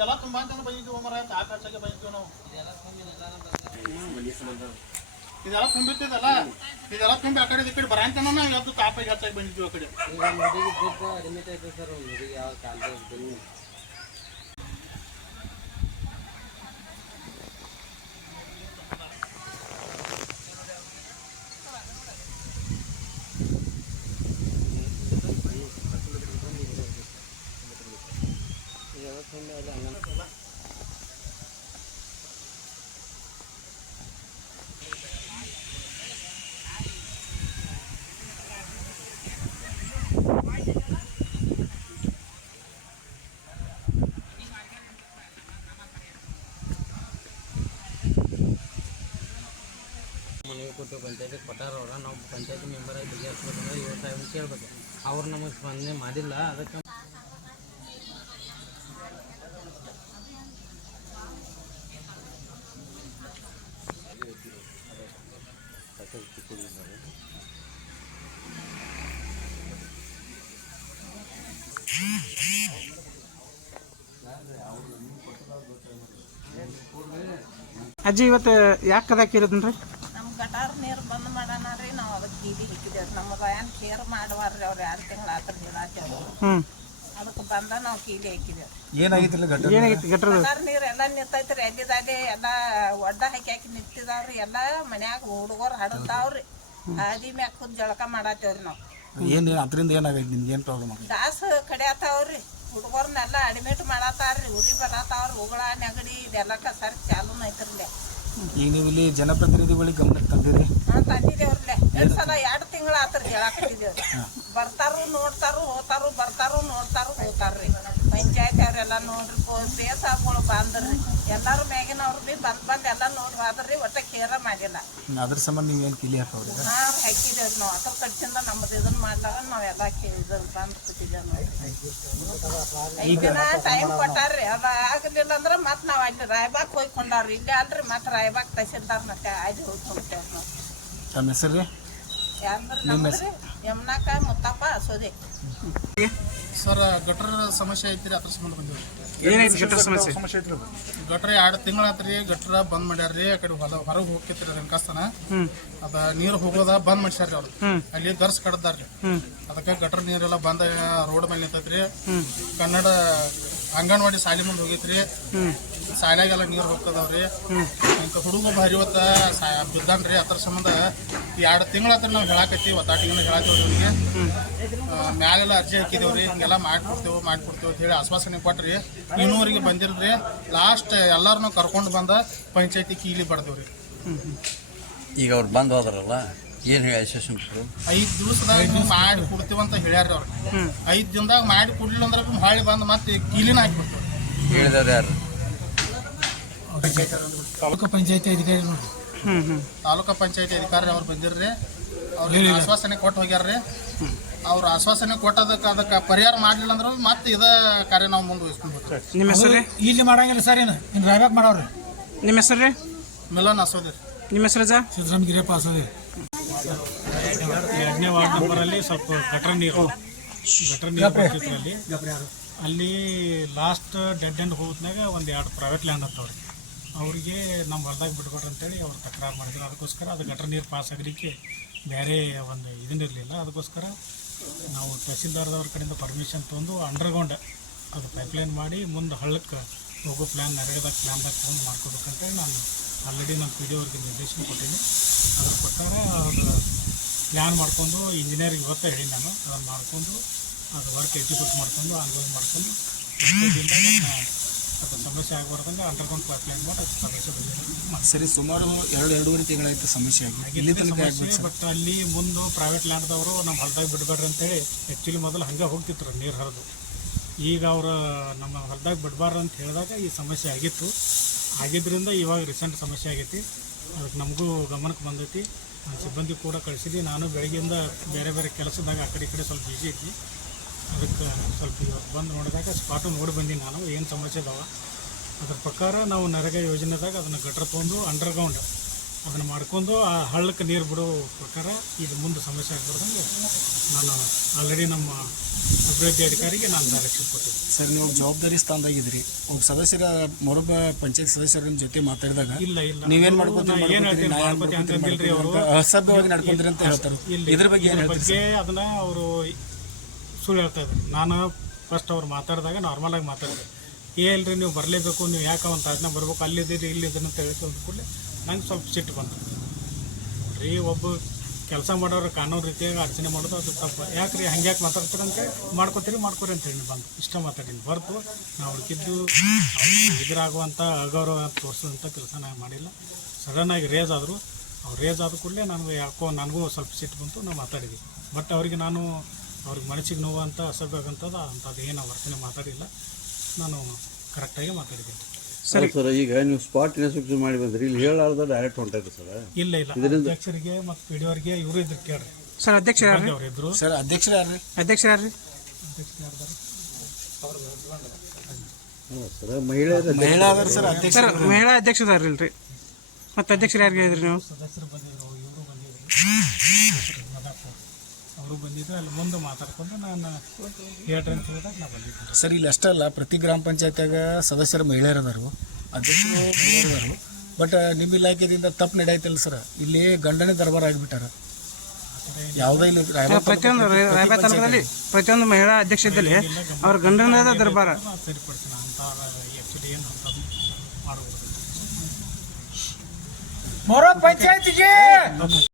ಇದೆಲ್ಲ ತುಂಬ ಅಂತ ಬಂದಿದ್ದೀವಿ ಮರ ಆಕಾಶಕ್ಕೆ ಬಂದಿದ್ದೀವಿ ನಾವು. ಇದೆಲ್ಲ ತುಂಬಿತ್ತದಲ್ಲ ಇದೆಲ್ಲ ತುಂಬಿ ಆ ಕಡೆ ಈ ಕಡೆ ಅಂತ ನಾವು ಇವತ್ತು ತಾಪಿಗೆ ಹಚ್ಚಕ್ಕೆ ಬಂದಿದ್ದೀವಿ ಆ ಕಡೆ ಈಗ ನದಿಗೆ ಇದ್ದದ್ದು ಅಡಿಮಿಟ್ ಐತೆ ಸರ್ ನದಿಗೆ ಯಾವ ಕಾಲದಾಗ ಇದ್ದೀನಿ ಇದೆಲ್ಲ ತುಂಬ ಅದು ಹಂಗಂತ ಮನೆಗೆ ಕೊಟ್ಟು ಪಂಚಾಯತಿಗೆ ಕೊಟ್ಟಾರ ಅವ್ರ. ನಾವು ಪಂಚಾಯತಿ ಮೆಂಬರ್ ಆಗಿ ಬಗೆಹರಿಸ್ಬೇಕಂದ್ರೆ ಇವತ್ತು ಕೇಳ್ಬೇಕು. ಅವ್ರು ನಮಗೆ ಸ್ಪಂದನೆ ಮಾಡಿಲ್ಲ. ಅದಕ್ಕೆ ಅಜ್ಜಿ ಇವತ್ತು ಯಾಕೆ ಕದಾಕಿರೋದನ್ರಿ ನಮ್ಮ ಗಟಾರ್ ನೀರು ಬಂದ್ ಮಾಡೋಣ ರೀ ನಾವು ಅದಕ್ಕೆ ಬೀದಿ ಹಿಕ್ಕಿದೇವ್ರಿ ನಮ್ಮ ಬಯಾನ್ ಕೇರ್ ಮಾಡುವಾರ್ರಿ ಅವ್ರು ಎರಡು ತಿಂಗಳು ಆತರ ಹೇಳತ್ತೇವ್ರಿ ಹ್ಞೂ ಅದಕ್ಕೆ ಬಂದ ನಾವು ಕೀಲಿ ಹಾಕಿದೇವೆ. ಏನಾಗಿತ್ತಿಲ್ಲ ಗಟ್ಟ ಏನಾಗೈತಿ ಗಟ್ರದ ಗಟಾರ್ ನೀರು? ಎಲ್ಲ ನಿಂತೈತ್ರಿ ಎಲ್ಲಿದಾಗೆ ಎಲ್ಲ ಒಡ್ಡ ಹಾಕಿ ಹಾಕಿ ನಿಂತಿದಾವ್ರಿ ಎಲ್ಲ ಮನ್ಯಾಗ ಹುಡುಗರು ಹಡತಾವ್ರಿ. ಹಾದಿ ಮ್ಯಾಗ ಕುದ್ ಜಳಕ ಮಾಡತ್ತೇವ್ರಿ ನಾವು. ಏನು ಅದರಿಂದ ಏನಾಗೈತಿ ನಿಮ್ಗೆ? ಏನು ಪ್ರಾಬ್ಲಮ್ ದಾಸ್ ಕಡಿಯತ್ತಾವ್ರಿ ಹುಡುಗರ್ನೆಲ್ಲ ಅಡಿಮಿಟ್ ಮಾಡತ್ತಾರ್ರಿ ಉರಿ ಬರತ್ತಾವ್ರಿ ಉಗಳ ನೆಗಡಿ ಇದೆಲ್ಲ ಸರಿ ಚಾಲೂ ಐತ್ರಿಲೆ ಈಗ ನೀವು ಇಲ್ಲಿ ಜನಪ್ರತಿನಿಧಿಗಳಿಗೆ ಗಮನಕ್ಕೆ ತಂದಿರಿ? ಹಾ ತಂದಿದ್ದೇವ್ರಲ್ಲೇ. ಎರಡ್ ಸಲ ಎರಡು ತಿಂಗಳ ಆತರ ಹೇಳಾಕತ್ತಿದೇವ್ರಿ ಬರ್ತಾರು ನೋಡ್ತಾರು ಹೋತಾರು ಬರ್ತಾರು ನೋಡ್ತಾರು ಹೋತಾರ್ರಿ. ಪಂಚಾಯತ್ ಅವ್ರೆಲ್ಲ ನೋಡ್ರಿ ಬೇಸಾಗಳು ಬಂದ್ರಿ. ಎಲ್ಲಾರು ಮ್ಯಾಗಿನವ್ರು ಬಿ ಬಂದ್ ಬಂದ್ ಎಲ್ಲ ನೋಡಿ ಹೋದ್ರಿ ಒಟ್ಟ ಕೇರ ಮಾಡಿಲ್ಲ. ಅದ್ರ ಸಂಬಂಧ ನೀವು ಏನು ಕಿಲಿ ಹಾಕೋರಿ ಹಾ ಹಾಕಿದೇವ್ರಿ ನಾವು. ಅದ್ರ ಕಡ್ಸಿಂದ ನಮ್ದು ಇದನ್ನ ಮಾಡ್ಲಾರ ನಾವೆಲ್ಲ ಇದು ಬಂದ್ ಕೂತಿದ್ದೇವ್ ನೋಡ್ರಿ. ಐದ್ ದಿನ ಟೈಮ್ ಕೊಟ್ಟಾರ್ರಿ ಅದ ಆಗಲಿಲ್ಲ ಅಂದ್ರೆ ಮತ್ತೆ ನಾವು ಅಲ್ಲಿ ರಾಯಬಾಗ್ ಹೋಯ್ಕೊಂಡಾರ್ರಿ. ಇಲ್ಲೇ ಅಲ್ರಿ ಮತ್ ರಾಯಬಾಗ್ ತಹಸೀಲ್ದಾರ್ ಮತ್ತೆ ಅಲ್ಲಿ ಹೋಗ್ಕೊಂಡ್ತೇವ್ ನಾವು. ತಮ್ಮ ಹೆಸರು ರೀ? ಯಾರ್ದ್ರಿ ನಮ್ದ್ರಿ ಯಮ್ನಾಕ ಮುತ್ತಪ್ಪ ಸೋದೆ. ಸರ್ ಗಟ್ರ ಸಮಸ್ಯೆ ಐತ್ರಿ ಅದ್ರ ಸಂಬಂಧ ಬಂದಿವಿ. ಏನೈತಿ ಗಟ್ರ ಸಮಸ್ಯೆ? ಗಟ್ರ ಎರಡು ತಿಂಗಳಾತ್ರಿ ಗಟ್ರ ಬಂದ್ ಮಾಡ್ಯಾರ್ರಿ ಆ ಕಡೆ ಹೊಲ ಹೊರಗೆ ಹೋಗ್ತಿತ್ರಿ ರೆನ್ಕಾಸ್ತನ ಹ್ಞೂ ಅದ ನೀರು ಹೋಗೋದ ಬಂದ್ ಮಾಡ್ಸ್ಯಾರ್ರಿ ಅವ್ರು. ಅಲ್ಲಿ ದರ್ಸ್ ಕಡ್ದಾರ್ರಿ. ಅದಕ್ಕೆ ಗಟ್ರ ನೀರೆಲ್ಲ ಬಂದ ರೋಡ್ ಮೇಲೆ ನಿಂತೈತ್ರಿ. ಕನ್ನಡ ಅಂಗನವಾಡಿ ಸಾಲಿ ಮುಂದೆ ಹೋಗೈತ್ರಿ. ಶಾಲ್ಯಾಗೆಲ್ಲ ನೀರು ಹೋಗ್ತದವ್ರಿ ಇಂಥ ಹುಡುಗ ಭಾರಿ ಇವತ್ತ ಸಾ- ಬಿದ್ದಾನ್ರಿ. ಅದ್ರ ಸಂಬಂಧ ಎರಡು ತಿಂಗಳ ಹತ್ರ ನಾವು ಹೇಳಾಕತ್ತೀವಿ. ಒತ್ತಾಟಿಗೆ ಹೇಳಾಕತ್ತೀವಿ ಅವ್ರಿಗೆ. ಮ್ಯಾಲೆಲ್ಲ ಅರ್ಜಿ ಹಾಕಿದೇವ್ರಿ. ಹಿಂಗೆಲ್ಲ ಮಾಡ್ಕೊಡ್ತೇವೆ ಮಾಡ್ಕೊಡ್ತೇವೆ ಅಂತ ಹೇಳಿ ಆಶ್ವಾಸನೆ ಕೊಟ್ರಿ. ಇನ್ನೂರಿಗೆ ಬಂದಿರ್ರಿ ಲಾಸ್ಟ್ ಎಲ್ಲರನ್ನೂ ಕರ್ಕೊಂಡು ಬಂದ ಪಂಚಾಯತಿ ಕೀಲಿ ಬಡ್ದೇವ್ರಿ. ಈಗ ಅವ್ರು ಬಂದು ಹೋದ್ರಲ್ಲ? ಏನು ಹೇಳಿ ಅಸೋಸಿಯೇಷನ್ ಐದು ದಿವಸದಾಗ ನೀವು ಮಾಡಿ ಕೊಡ್ತೀವಿ ಅಂತ ಹೇಳ್ಯಾರ ಅವ್ರು. ಐದು ದಿನದಾಗ ಮಾಡಿ ಕೊಡ್ಲಿಲ್ಲ ಅಂದ್ರೆ ಹಳ್ಳಿ ಬಂದು ಮತ್ತೆ ಕೀಲಿನ ಹಾಕ್ಬಿಡ್ತಾರೆ ಹೇಳಿದವ್ರು ಯಾರು? ತಾಲೂಕು ಪಂಚಾಯತಿ ಅಧಿಕಾರಿ ನೋಡಿ ಹ್ಞೂ ಹ್ಞೂ ತಾಲೂಕು ಪಂಚಾಯತಿ ಅಧಿಕಾರಿ ಅವ್ರು ಬಂದಿರ್ರಿ. ಅವ್ರಿಗೆ ಆಶ್ವಾಸನೆ ಕೊಟ್ಟು ಹೋಗ್ಯಾರ್ರಿ. ಅವ್ರ ಆಶ್ವಾಸನೆ ಕೊಟ್ಟದಕ್ಕೆ ಅದಕ್ಕೆ ಪರಿಹಾರ ಮಾಡಲಿಲ್ಲ ಅಂದ್ರೆ ಮತ್ತೆ ಇದ ಕಾರ್ಯ ನಾವು ಮುಂದುವರಿಸ್ಕೊಂಡು ಹೋಗ್ತೀವಿ ನಿಮ್ಮ ಹೆಸರು? ರೀ ಇಲ್ಲಿ ಮಾಡಂಗಿಲ್ಲ ಸರ್ ಏನು ಇನ್ನು ಮಾಡೋರು. ಮಾಡವ್ರಿ ನಿಮ್ಮ ಹೆಸರು ರೀ? ಮಿಲನ್ ಅಸೋದಿ ನಿಮ್ಮ ಹೆಸರು ಸಿದ್ದರಾಮಗಿರಿಯಪ್ಪ ಹಾಸೋದಿ ಎರಡನೇ ವಾರ್ಡ್ ನಂಬರಲ್ಲಿ ಸ್ವಲ್ಪ ಗಟರ್ ನೀರು ಗಟರ್ ನೀರು ಅಲ್ಲಿ ಲಾಸ್ಟ್ ಡೆಡ್ ಎಂಡ್ ಹೋದ್ನಾಗ ಒಂದು ಎರಡು ಪ್ರೈವೇಟ್ ಲ್ಯಾಂಡ್ ಅಂತವ್ರಿ ಅವ್ರಿಗೆ ನಮ್ಮ ಹೊಲ್ದಾಗ ಬಿಟ್ಕೊಟ್ರಿ ಅಂತೇಳಿ ಅವ್ರು ತಕರಾರು ಮಾಡಿದ್ರು. ಅದಕ್ಕೋಸ್ಕರ ಅದು ಗಟರ್ ನೀರು ಪಾಸ್ ಆಗಲಿಕ್ಕೆ ಬೇರೆ ಒಂದು ಇದನ್ನಿರಲಿಲ್ಲ ಅದಕ್ಕೋಸ್ಕರ ನಾವು ತಹಸೀಲ್ದಾರ್ದವ್ರ ಕಡೆಯಿಂದ ಪರ್ಮಿಷನ್ ತೊಗೊಂಡು ಅಂಡರ್ಗ್ರೌಂಡ್ ಅದು ಪೈಪ್ಲೈನ್ ಮಾಡಿ ಮುಂದೆ ಹಳ್ಳಕ್ಕೆ ಹೋಗೋ ಪ್ಲ್ಯಾನ್ ನರೇಗಾದಾಗ ಪ್ಲ್ಯಾನ್ದಾಗ ತೊಗೊಂಡು ಮಾಡ್ಕೋಬೇಕಂತೇಳಿ ನಾನು ಆಲ್ರೆಡಿ ನಮ್ಮ ಪಿ ಡಿ ಅವ್ರಿಗೆ ನಿರ್ದೇಶನ ಕೊಟ್ಟಿದ್ದೀನಿ ಅದ್ರ ಪ್ರಕಾರ ಅದು ಪ್ಲ್ಯಾನ್ ಮಾಡಿಕೊಂಡು ಇಂಜಿನಿಯರಿಂಗ್ ಇವತ್ತೇ ಹೇಳಿ ನಾನು. ಅದನ್ನು ಮಾಡಿಕೊಂಡು ಅದು ವರ್ಕ್ ಎಕ್ಸಿಕ್ಯೂಟ್ ಮಾಡಿಕೊಂಡು ಅನುಭವ ಮಾಡ್ಕೊಂಡು ಸ್ವಲ್ಪ ಸಮಸ್ಯೆ ಆಗಬಾರ್ದಂಗೆ ಅಂಡರ್ಗ್ರೌಂಡ್ ಪ್ಲ್ಯಾನ್ ಮಾಡಿ ಅದು ಸಮಸ್ಯೆ ಬಗೆಹರಿಸಿ ಸರಿ ಸುಮಾರು ಎರಡು ಎರಡೂವರೆ ತಿಂಗಳಾಯಿತು ಸಮಸ್ಯೆ ಆಗಿದೆ ಬಟ್ ಅಲ್ಲಿ ಮುಂದೆ ಪ್ರೈವೇಟ್ ಲ್ಯಾಂಡ್ದವರು ನಮ್ಮ ಹೊಲದಾಗ ಬಿಡಬೇಡ್ರಿ ಅಂತೇಳಿ ಆ್ಯಕ್ಚುಲಿ ಮೊದಲು ಹಂಗೆ ಹೋಗ್ತಿತ್ತು ನೀರು ಹರಿದು. ಈಗ ಅವರು ನಮ್ಮ ಹೊಲದಾಗ ಬಿಡಬಾರ್ದು ಅಂತ ಹೇಳಿದಾಗ ಈ ಸಮಸ್ಯೆ ಆಗಿತ್ತು. ಆಗಿದ್ದರಿಂದ ಇವಾಗ ರೀಸೆಂಟ್ ಸಮಸ್ಯೆ ಆಗೈತಿ. ಅದಕ್ಕೆ ನಮಗೂ ಗಮನಕ್ಕೆ ಬಂದೈತಿ. ಸಿಬ್ಬಂದಿ ಕೂಡ ಕಳಿಸಿದ್ವಿ. ನಾನು ಬೆಳಗ್ಗೆಯಿಂದ ಬೇರೆ ಬೇರೆ ಕೆಲಸದಾಗ ಆ ಕಡೆ ಈ ಕಡೆ ಸ್ವಲ್ಪ ಬ್ಯುಸಿ ಐತಿ ಅದಕ್ಕೆ ಸ್ವಲ್ಪ ಇವತ್ತು ಬಂದು ನೋಡಿದಾಗ ಸ್ಪಾಟು ನೋಡಿ ಬಂದೀನಿ ನಾನು. ಏನು ಸಮಸ್ಯೆ ಇದಾವ? ಅದ್ರ ಪ್ರಕಾರ ನಾವು ನರೇಗಾ ಯೋಜನೆದಾಗ ಅದನ್ನು ಗಟ್ರ ತೊಗೊಂಡು ಅಂಡರ್ಗ್ರೌಂಡ್ ಅದನ್ನು ಮಾಡ್ಕೊಂಡು ಆ ಹಳ್ಳಕ್ಕೆ ನೀರು ಬಿಡೋ ಪ್ರಕಾರ ಇದು ಮುಂದೆ ಸಮಸ್ಯೆ ಆಗ್ಬಾರ್ದಂಗೆ ನಾನು ಆಲ್ರೆಡಿ ನಮ್ಮ ಅಭಿವೃದ್ಧಿ ಅಧಿಕಾರಿಗೆ ನಾನು ಡೈರೆಕ್ಷನ್ ಕೊಟ್ಟಿದ್ದೆ ಸರ್ ನೀವು ಜವಾಬ್ದಾರಿ ಸ್ಥಾನದಾಗಿದ್ರಿ ಒಬ್ಬ ಸದಸ್ಯರ ಮರೊಬ್ಬ ಪಂಚಾಯತ್ ಸದಸ್ಯರ ಜೊತೆ ಮಾತಾಡಿದಾಗ ಇಲ್ಲ ಇಲ್ಲ. ನೀವೇನು ಮಾಡ್ಕೊತೀರಿ ಅಂತ ಅವರು. ಅಂತ ಅಸಭ್ಯವಾಗಿ ನಡ್ಕೊಂಡ್ರಿ ಅಂತ ಹೇಳ್ತಾರೆ. ಇದ್ರ ಬಗ್ಗೆ ಏನು ಬಗ್ಗೆ ಅದನ್ನ ಅವರು ಸುಳ್ಳು ಹೇಳ್ತಾ ಇದ್ರು ನಾನು ಫಸ್ಟ್ ಅವ್ರು ಮಾತಾಡಿದಾಗ ನಾರ್ಮಲ್ ಆಗಿ ಮಾತಾಡಿದೆ. ಏ ಇಲ್ರಿ ನೀವು ಬರಲೇಬೇಕು ನೀವು ಯಾಕೆ ಒಂದು ಅದನ್ನ ಬರ್ಬೇಕು ಅಲ್ಲಿದ್ದೀರಿ ಇಲ್ಲಿದ್ದೀರಿ ಅಂತ ಹೇಳಿ ಕೂಡಲೇ ನಂಗೆ ಸ್ವಲ್ಪ ಸಿಟ್ಟು ಬಂತು. ನೋಡ್ರಿ, ಒಬ್ಬ ಕೆಲಸ ಮಾಡೋರು ಕಾನೂನು ರೀತಿಯಾಗಿ ಅರ್ಚನೆ ಮಾಡೋದು ಅದು ತಪ್ಪು. ಯಾಕ್ರಿ, ಹಂಗ್ಯಾಕೆ ಮಾತಾಡ್ತೀರಿ ಅಂತ ಮಾಡ್ಕೋತೀರಿ, ಮಾಡ್ಕೊರಿ ಅಂತ ಹೇಳಿ ಬಂದು ಇಷ್ಟ ಮಾತಾಡೀನಿ. ಬರ್ತು ನಾವು ಹುಡುಕಿದ್ದು ಎದುರಾಗುವಂಥ ಅಗೌರವ ತೋರಿಸೋಂಥ ಕೆಲಸ ನಾನು ಮಾಡಿಲ್ಲ. ಸಡನ್ನಾಗಿ ರೇಸ್ ಆದರು. ಅವ್ರು ರೇಸ್ ಆದ ಕೂಡಲೇ ನನಗೂ ಯಾಕೋ ನನಗೂ ಸ್ವಲ್ಪ ಸಿಟ್ಟು ಬಂತು, ನಾವು ಮಾತಾಡಿದ್ವಿ. ಬಟ್ ಅವರಿಗೆ ನಾನು ಅವ್ರಿಗೆ ಮನಸ್ಸಿಗೆ ನೋವು ಅಂತ ಅಸಭ್ಯ ಆಗಂಥದ್ದು ಅಂಥದ್ದು ಏನು ವರ್ತನೆ ಮಾತಾಡಿಲ್ಲ. ನಾನು ಕರೆಕ್ಟಾಗಿ ಮಾತಾಡಿದ್ದೀನಿ. ಸರಿ. ಸರ್ ಈಗ ನೀವು ಸ್ಪಾಟ್ ಇನ್ಸ್ಪೆಕ್ಷನ್ ಮಾಡಿ ಬಂದ್ರಿ. ಇಲ್ಲಿ ಹೇಳಾರ್ದ ಡೈರೆಕ್ಟ್ ಹೊಂಟೈತೆ ಸರ್. ಇಲ್ಲ ಇಲ್ಲ. ಅಧ್ಯಕ್ಷರಿಗೆ ಮತ್ತು ಪಿ ಡಿ ಅವ್ರಿಗೆ ಇವರು ಇದ್ರು ಕೇಳ್ರಿ. ಸರ್ ಅಧ್ಯಕ್ಷ ಯಾರು ಅವ್ರು ಇದ್ರು. ಸರ್ ಅಧ್ಯಕ್ಷರು ಯಾರ್ರಿ? ಅಧ್ಯಕ್ಷ ರೀ ಸರ್ ಮಹಿಳೆಯರ ಮಹಿಳಾ ಅದಾರ ಸರ್ ಅಧ್ಯಕ್ಷ ಸರ್ ಮಹಿಳಾ ಅಧ್ಯಕ್ಷದಾರಿಲ್ರಿ ಮತ್ತೆ ಅಧ್ಯಕ್ಷರು ಯಾರಿಗೆ ಇದ್ರಿ ನೀವು? ಸದಸ್ಯರು ಬಂದಿದ್ರು ಇವರು ಬಂದಿದ್ರು. ಅವರು ಬಂದಿದ್ರು ಅಲ್ಲಿ ಮುಂದೆ ಮಾತಾಡ್ಕೊಂಡು ನಾನು ಹೇಳ್ರಿ ಅಂತ ಹೇಳಿದಾಗ ನಾ ಬಂದಿದ್ದೆ ಸರ್ ಇಲ್ಲಿ ಅಷ್ಟೇ ಅಲ್ಲ ಪ್ರತಿ ಗ್ರಾಮ ಪಂಚಾಯತ್ಯಾಗ ಸದಸ್ಯರು ಮಹಿಳೆಯರು ಅದಾರು ಅಧ್ಯಕ್ಷರು ಮಹಿಳೆಯರು ಅದಾರು ಬಟ್ ನಿಮ್ಮ ಇಲಾಖೆದಿಂದ ತಪ್ಪು ನಡೆಯೈತಲ್ಲ ಸರ್. ಇಲ್ಲಿ ಗಂಡನೇ ದರ್ಬಾರ್ ಆಗಿಬಿಟ್ಟಾರ. ಯಾವುದೇ ಇಲ್ಲಿ ರಾಯಬಾಗ ಪ್ರತಿಯೊಂದು ರಾಯಬಾಗ ಪ್ರತಿಯೊಂದು ಮಹಿಳಾ ಅಧ್ಯಕ್ಷದಲ್ಲಿ ಅವ್ರ ಗಂಡನದ ದರ್ಬಾರ. ಮರೋ ಪಂಚಾಯತಿಗೆ ಏನು ಮಾಡಬಹುದು